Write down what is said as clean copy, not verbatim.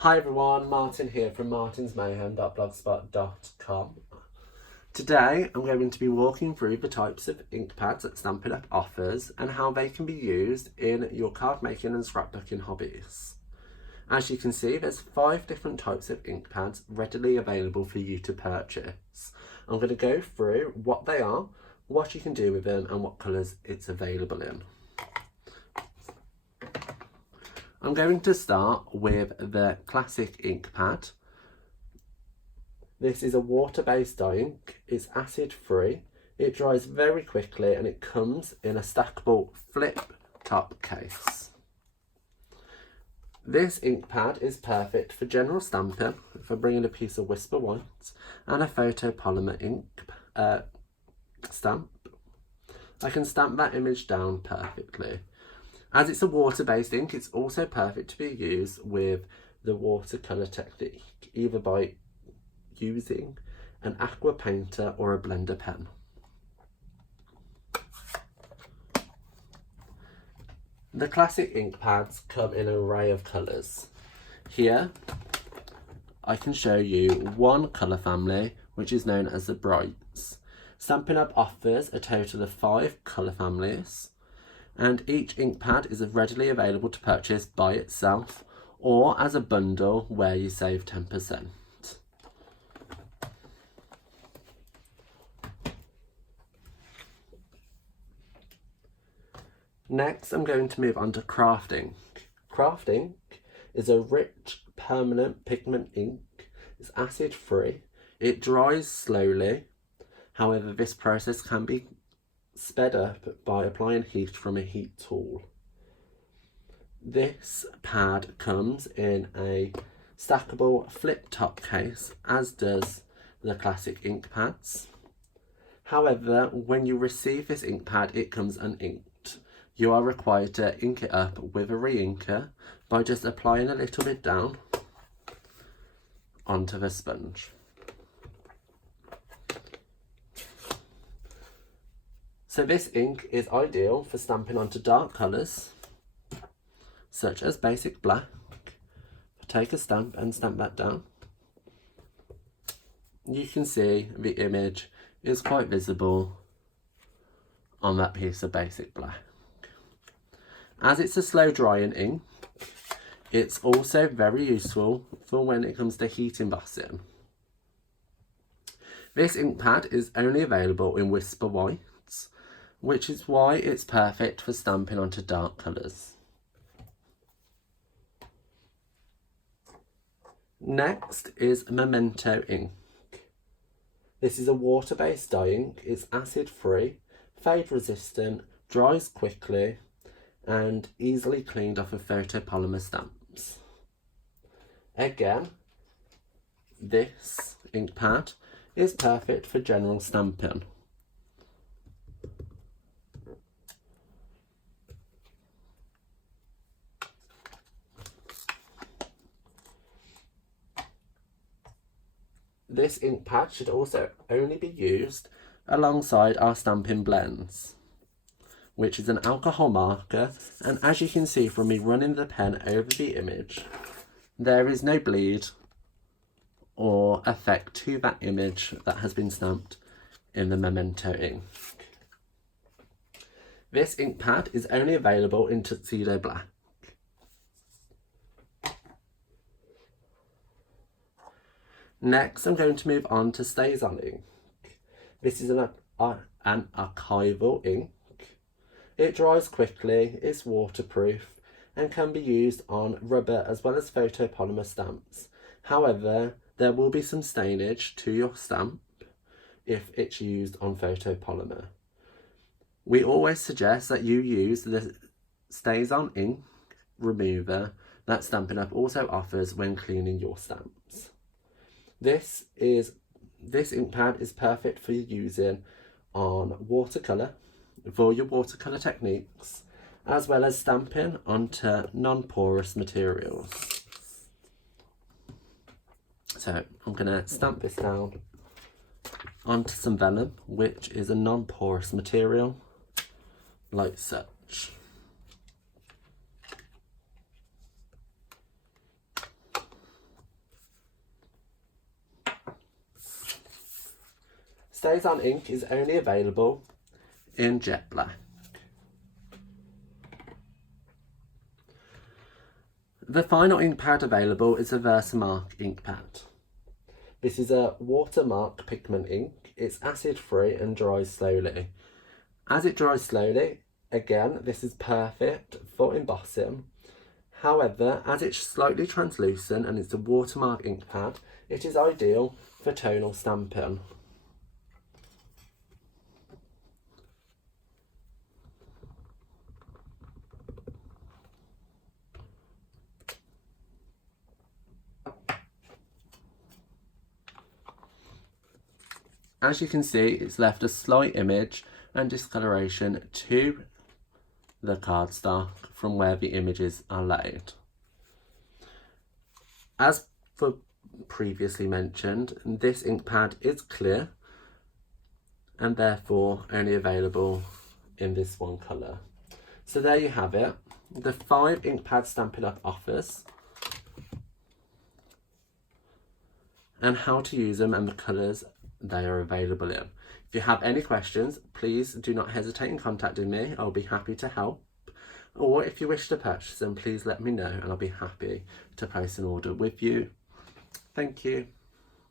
Hi everyone, Martin here from martinsmayhem.blogspot.com. Today I'm going to be walking through the types of ink pads that Stampin' Up offers and how they can be used in your card making and scrapbooking hobbies. As you can see, there's 5 different types of ink pads readily available for you to purchase. I'm going to go through what they are, what you can do with them and what colours it's available in. I'm going to start with the classic ink pad. This is a water-based dye ink. It's acid-free. It dries very quickly and it comes in a stackable flip top case. This ink pad is perfect for general stamping, for bringing a piece of Whisper White and a photopolymer ink stamp. I can stamp that image down perfectly. As it's a water-based ink, it's also perfect to be used with the watercolour technique, either by using an aqua painter or a blender pen. The classic ink pads come in an array of colours. Here, I can show you one colour family, which is known as the Brights. Stampin' Up offers a total of 5 colour families, and each ink pad is readily available to purchase by itself or as a bundle where you save 10%. Next, I'm going to move on to Craft Ink. Craft Ink is a rich, permanent pigment ink. It's acid-free. It dries slowly. However, this process can be sped up by applying heat from a heat tool. This pad comes in a stackable flip top case, as does the classic ink pads. However, when you receive this ink pad, it comes uninked. You are required to ink it up with a re-inker by just applying a little bit down onto the sponge. So this ink is ideal for stamping onto dark colours, such as basic black. Take a stamp and stamp that down. You can see the image is quite visible on that piece of basic black. As it's a slow drying ink, it's also very useful for when it comes to heat embossing. This ink pad is only available in Whisper White, which is why it's perfect for stamping onto dark colours. Next is Memento Ink. This is a water-based dye ink. It's acid-free, fade-resistant, dries quickly, and easily cleaned off of photopolymer stamps. Again, this ink pad is perfect for general stamping. This ink pad should also only be used alongside our stamping blends, which is an alcohol marker, and as you can see from me running the pen over the image, there is no bleed or effect to that image that has been stamped in the Memento ink. This ink pad is only available in Tuxedo Black. Next, I'm going to move on to StazOn ink. This is an archival ink. It dries quickly, it's waterproof, and can be used on rubber as well as photopolymer stamps. However, there will be some stainage to your stamp if it's used on photopolymer. We always suggest that you use the StazOn ink remover that Stampin' Up also offers when cleaning your stamps. This ink pad is perfect for using on watercolour, for your watercolour techniques, as well as stamping onto non-porous materials. So I'm going to stamp this down onto some vellum, which is a non-porous material, like such. StazOn ink is only available in jet black. The final ink pad available is the Versamark Ink Pad. This is a watermark pigment ink. It's acid free and dries slowly. As it dries slowly, again, this is perfect for embossing. However, as it's slightly translucent and it's a watermark ink pad, it is ideal for tonal stamping. As you can see, it's left a slight image and discoloration to the cardstock from where the images are laid. As for previously mentioned, this ink pad is clear and therefore only available in this one colour. So there you have it, the 5 ink pad Stampin' Up offers and how to use them and the colours they are available in. If you have any questions, please do not hesitate in contacting me. I'll be happy to help. Or if you wish to purchase them, please let me know and I'll be happy to place an order with you. Thank you.